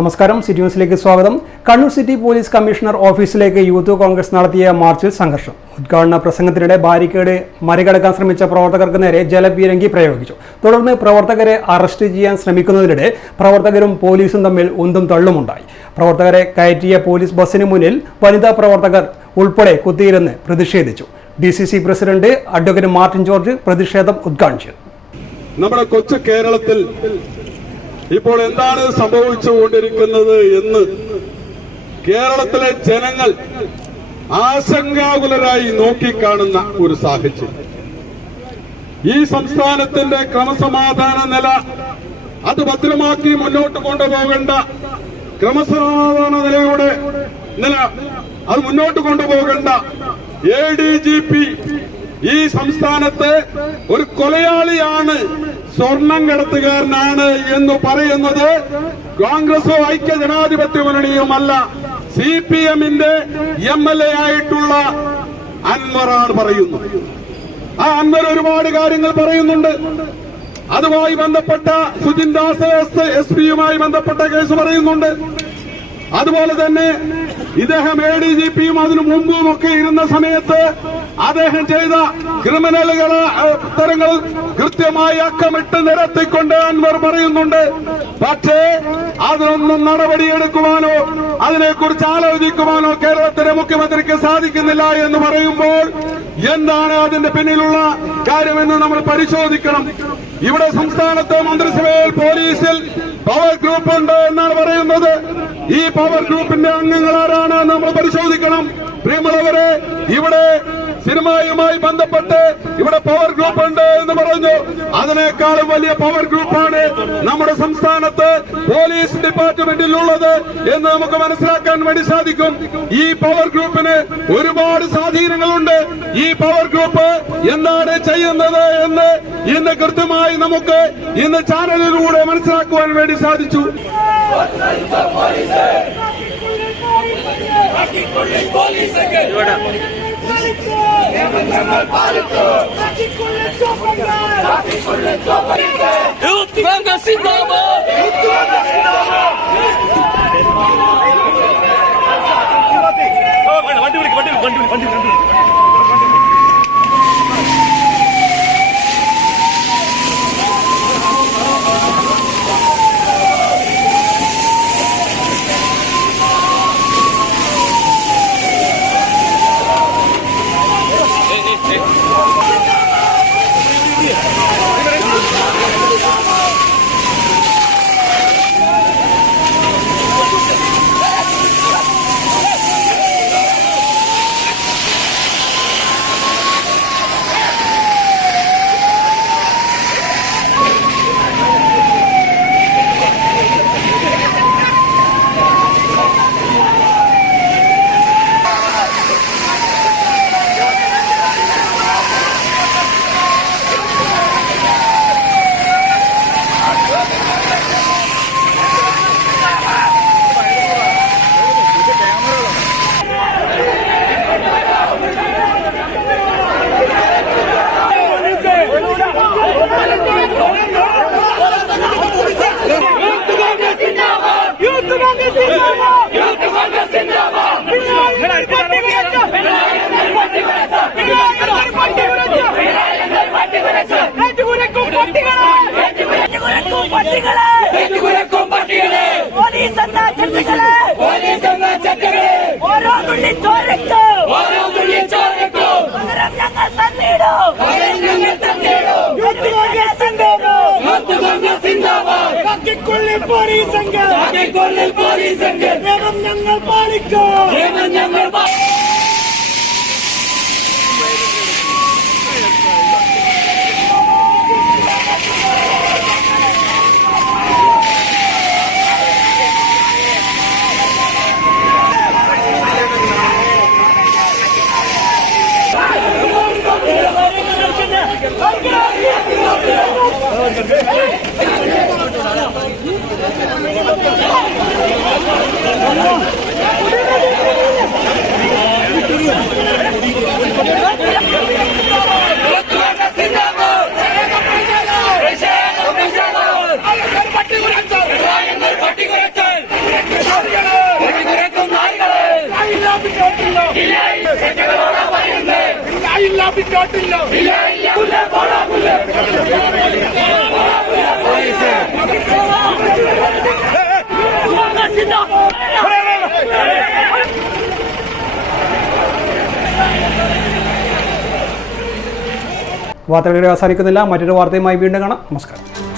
നമസ്കാരം, സിറ്റി ന്യൂസിലേക്ക് സ്വാഗതം. കണ്ണൂർ സിറ്റി പോലീസ് കമ്മീഷണർ ഓഫീസിലേക്ക് യൂത്ത് കോൺഗ്രസ് നടത്തിയ മാർച്ചിൽ സംഘർഷം. ഉദ്ഘാടന പ്രസംഗത്തിനിടെ ബാരിക്കേഡ് മറികടക്കാൻ ശ്രമിച്ച പ്രവർത്തകർക്ക് നേരെ ജലപീരങ്കി പ്രയോഗിച്ചു. തുടർന്ന് പ്രവർത്തകരെ അറസ്റ്റ് ചെയ്യാൻ ശ്രമിക്കുന്നതിനിടെ പ്രവർത്തകരും പോലീസും തമ്മിൽ ഉന്തും തള്ളുമുണ്ടായി. പ്രവർത്തകരെ കയറ്റിയ പോലീസ് ബസ്സിന് മുന്നിൽ വനിതാ പ്രവർത്തകർ ഉൾപ്പെടെ കുത്തിയിരുന്ന് പ്രതിഷേധിച്ചു. DCC president advocate Martin George പ്രതിഷേധം ഉദ്ഘാടനം ചെയ്തു. നമ്മുടെ കൊച്ചു കേരളത്തിൽ ഇപ്പോൾ എന്താണ് സംഭവിച്ചുകൊണ്ടിരിക്കുന്നത് എന്ന് കേരളത്തിലെ ജനങ്ങൾ ആശങ്കാകുലരായി നോക്കിക്കാണുന്ന ഒരു സാഹചര്യം. ഈ സംസ്ഥാനത്തിന്റെ ക്രമസമാധാന നില അത് ഭദ്രമാക്കി മുന്നോട്ട് കൊണ്ടുപോകേണ്ട ക്രമസമാധാന നിലയുടെ നില അത് മുന്നോട്ട് കൊണ്ടുപോകേണ്ട ADGP ഈ സംസ്ഥാനത്ത് ഒരു കൊലയാളിയാണ്, സ്വർണം കടത്തുകാരനാണ് എന്ന് പറയുന്നത് കോൺഗ്രസോ ഐക്യ ജനാധിപത്യ മുന്നണിയുമല്ല, CPM-ന്റെ MLA ആയിട്ടുള്ള അൻവറാണ് പറയുന്നത്. ആ അൻവർ ഒരുപാട് കാര്യങ്ങൾ പറയുന്നുണ്ട്. അതുമായി ബന്ധപ്പെട്ട സുജിൻ ദാസ് SP-യുമായി ബന്ധപ്പെട്ട കേസ് പറയുന്നുണ്ട്. അതുപോലെ തന്നെ ഇദ്ദേഹം ADGP-യും അതിനു മുമ്പും ഒക്കെ ഇരുന്ന സമയത്ത് അദ്ദേഹം ചെയ്ത ക്രിമിനലുകളെ ഉത്തരങ്ങൾ കൃത്യമായി അക്കമിട്ട് നിരത്തിക്കൊണ്ട് അൻവർ പറയുന്നുണ്ട്. പക്ഷേ അതിനൊന്നും നടപടിയെടുക്കുവാനോ അതിനെക്കുറിച്ച് ആലോചിക്കുവാനോ കേരളത്തിലെ മുഖ്യമന്ത്രിക്ക് സാധിക്കുന്നില്ല എന്ന് പറയുമ്പോൾ എന്താണ് അതിന്റെ പിന്നിലുള്ള കാര്യമെന്ന് നമ്മൾ പരിശോധിക്കണം. ഇവിടെ സംസ്ഥാനത്തെ മന്ത്രിസഭയിൽ പോലീസിൽ പവർ ഗ്രൂപ്പ് ഉണ്ട് എന്നാണ് പറയുന്നത്. ഈ പവർ ഗ്രൂപ്പിന്റെ അംഗങ്ങൾ ആരാണ് നമ്മൾ പരിശോധിക്കണം. പ്രിയമുള്ളവരെ, ഇവിടെ സിനിമയുമായി ബന്ധപ്പെട്ട് ഇവിടെ പവർ ഗ്രൂപ്പ് ഉണ്ട് എന്ന് പറഞ്ഞു. അതിനേക്കാളും വലിയ പവർ ഗ്രൂപ്പാണ് നമ്മുടെ സംസ്ഥാനത്ത് പോലീസ് ഡിപ്പാർട്ട്മെന്റിൽ ഉള്ളത് എന്ന് നമുക്ക് മനസ്സിലാക്കാൻ വേണ്ടി സാധിക്കും. ഈ പവർ ഗ്രൂപ്പിന് ഒരുപാട് സ്വാധീനങ്ങളുണ്ട്. ഈ പവർ ഗ്രൂപ്പ് എന്താണ് ചെയ്യുന്നത് എന്ന് ഇന്ന് കൃത്യമായി നമുക്ക് ഇന്ന് ചാനലിലൂടെ മനസ്സിലാക്കുവാൻ വേണ്ടി സാധിച്ചു. വാർത്തകൾ അവസാനിക്കുന്നില്ല. മറ്റൊരു വാർത്തയുമായി വീണ്ടും കാണാം. നമസ്കാരം.